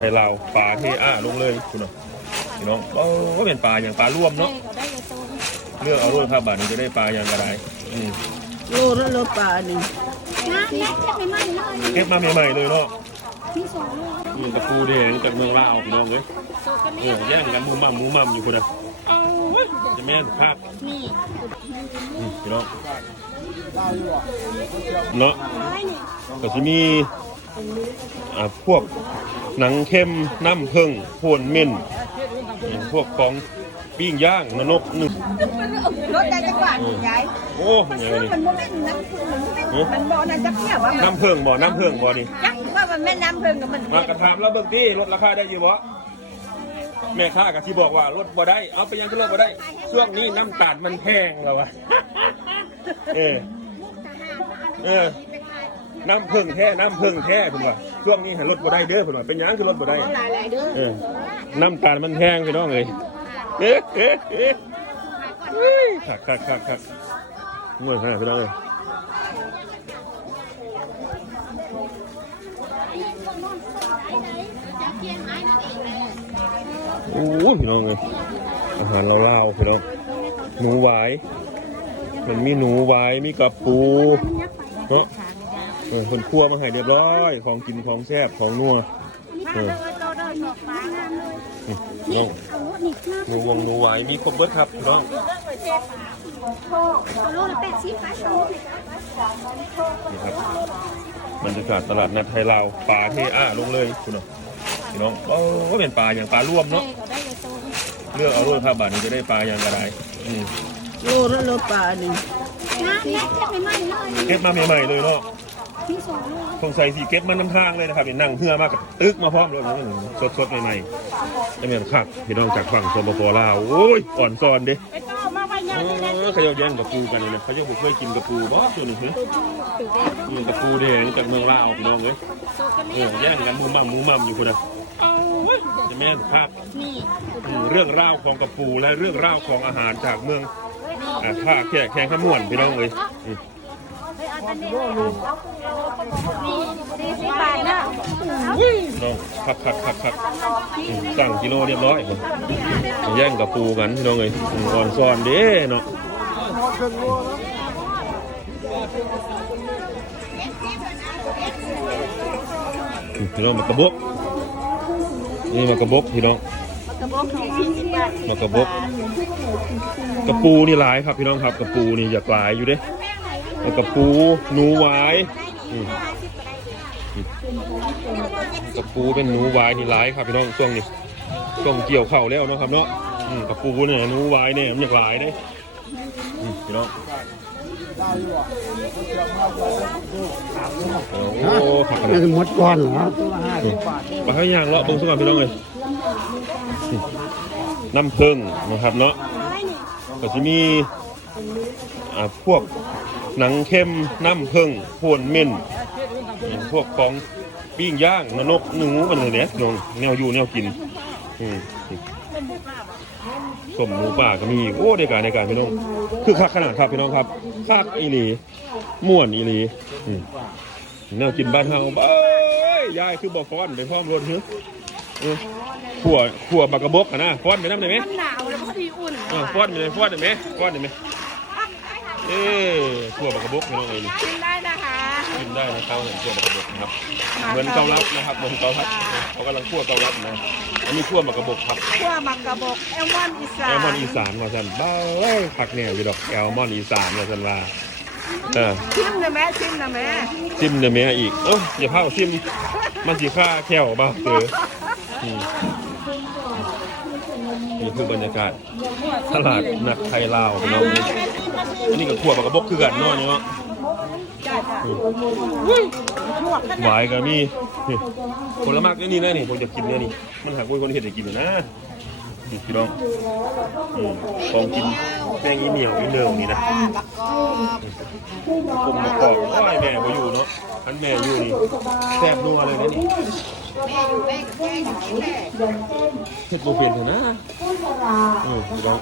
ไทยลาวปลาเทอ้าลงเลยคุณน้องพี่น้องโอ้ว่าเป็นปลาอย่างปลาร่วมเนาะเลือกเอาด้วยครับบาทนี้จะได้ปลาอย่างกระไรอืมโลละโลปลาหนึ่งน้ำน้ำจะไปไหม้เลยเก็บมาใหม่ๆเลยเนาะมีสองโลอืมตะปูแดงจากเมืองลาวพี่น้องเลยโซกันเอเนี่ยอแย่งกันหมูมั่มหมูมั่มอยู่คนน่ะเอาเว้ยจะแม่นภาพนี่อืมพี่น้องเนาะก็จะมีอ่าพวก หนังเข้มน้ำผึ้งโพนเม่นอืมพวกของปิ้งย่างนรกหนึ่งรถได้จังหวัดยายโอ้ยยังไงนี่มันโมเมนต์น้ำพึ่งมันโมเมนต์มันบ่อนั่นจักเนี่ยว่ามันน้ำเพิงบ่น้ำเพิงบ่นี่จักว่ามันแม่น้ำพึ่งกับมันมากระทำแล้วเบิ่งที่ลดราคาได้อยู่บ่แม่ค้ากับที่บอกว่าลดบ่ได้ เอาไปยังก็ลดบ่ได้ ช่วงนี้น้ำตาลมันแพงแล้ววะเออเออ น้ำเพิงแท้น้ำเพิงแท้คุณว่าช่วงนี้ให้ลดบ่ได้เด้อคุณว่าเป็นหยังคือลดบ่ได้ หลายหลายเด้อเออน้ำตาลมันแพงพี่น้องเอ้ยเอ๊ะเอ๊ะเอ๊ะเฮ้ยคักคักคักคักงวยขนาดพี่น้องเอ้ยโอ้ยพี่น้องเลยอาหารเราเล่าวๆพี่น้อง หนูหวาย มันมีหนูหวาย มีกระปู เนาะ เออคนคั่วมาให้เรียบร้อย ของกินของแซ่บของนัวเออนี่น้องหนูวงหนูหวายมีครบเบิดครับพี่น้องเอาโลละแปดสิบค่ะโลนี่ครับบรรยากาศตลาดนัดไทยลาวปลาเทอ้าลงเลยคุณน้องพี่น้องโอ้ก็เป็นปลาอย่างปลาร่วมเนาะก็ได้เลยโตเลือกเอาด้วยครับบาทนี้จะได้ปลาอย่างกระไรอืมโลละโลปลาหนึ่งน้ำน้ำจะไปไหม้เลยเก็บมาใหม่ๆเลยเนาะมี สองโลสงสัยสีเก็บมันน้ำทางเลยนะครับเห็นนั่งเพื่อมากกับตึกมาพร้อมเลยสดสดๆใหม่ๆจะเหมือนครับพี่น้องจากฝั่งสปปลาวโอ้ยอ่อนซอนเด้ไปต่อมาไว้ยังเออเขาจะแย่งกับปูกันเลยนะเขาจะบุกเคยกินกับปูบ่ตัวหนึ่งเฮ้ยตัวแดงนี่กับปูแดงจากเมืองลาวพี่น้องเลยโซกันเอเนี่ยอแย่งกันหมูมั่มหมูมั่มอยู่คนน่ะเอาเว้ยจะแม่นภาพนี่อืมเรื่องราวของกับปูและเรื่องราวของอาหารจากเมืองอ่าภาคแค่แข่งขมวนพี่น้องเลยอืมนี่ สี่สิบบาทนะน้องครับครับครับครับอืมสั่งกิโลเรียบร้อยครับแย่งกับปูกันพี่น้องเลยอืมอ่อนซอนเด้เนาะพี่น้องมากระบกนี่มากระบกพี่น้องมากระบกกระปูนี่หลายครับพี่น้องครับกระปูนี่อยากหลายอยู่เด้ แล้วกระปูหนูหวายกระปูเป็นหนูหวายนี่หลายครับพี่น้องช่วงนี้ช่วงเกี่ยวเข้าแล้วเนาะครับเนาะกระปูเนี่ยหนูหวายเนี่ยมันอยากหลายเด้พี่น้องโอ้ผักกันนี่คือหมดก่อนเหรอปลาข้าวยางเลาะเบิ้งสักก่อนพี่น้องเลยน้ำผึ้งนะครับเนาะก็จะมีอ่าพวก หนังเข้มน้ำผึ้งโพนเม่นอืมพวกของปิ้งย่างนรกหนูมันเลยเนี่ยน้องแนวอยู่แนวกินอืมสมหมูป่าก็มีโอ้ในการในการพี่น้อง คือคักขนาดครับพี่น้องครับคักอีหลีม่วนอีหลีอืมแนวกินบ้านเฮาเอ้ยยายคือบ่ฟ้อนไปพร้อมรถเฮ้ยเออขั่วขั่วบักกระบกอะนะฟ้อนไปน้ำได้ไหมมันหนาวแล้วพอดีอุ่นอ่าฟอดไปเลยฟอดได้ไหมฟอดได้ไหม เอ้ทั่วบักกระบกไม่ต้องเลยนี่กินได้นะคะกินได้นะครับเห็นทั่วบักกระบกนะครับ เหมือนเกาลัดนะครับเหมือนเกาลัดเขากำลังคั่วเกาลัดนะอันนี้คั่วบักกระบกครับขั้วมักกระบอกแอลมอนอีสานแอลมอนอีสานมาสันบ้าเอ้ยผักเนี่ยอยู่ดอกแอลมอนอีสานมาสันว่าเออชิมนะแม่ชิมนะแม่ซิมเดี๋ยวแม่อีกเอ้าอย่าพาเอาซิมมันสีค่าแค่วบ้าเจออืมนี่ คือบรรยากาศตลาดนัดไทยลาวพี่น้องนี่อันนี้ก็คั่วบักกระบกคือกันเนาะเนาะหวายก็มีนี่ผลไม้ก็นี่นะนี่ผมจะกินเนี่ยนี่มันหากคนเห็นจะกินอยู่นะนี่พี่น้องอืมของกินแป้งอีเหนียวอีเนิงนี่นะผมมากรอบโอ้ยแม่บ่อยู่เนาะท่านแม่อยู่นี่แซ่บนัวเลยนะนี่เฮ็ดบ่เป็นเถอะนะ อืมพี่น้อง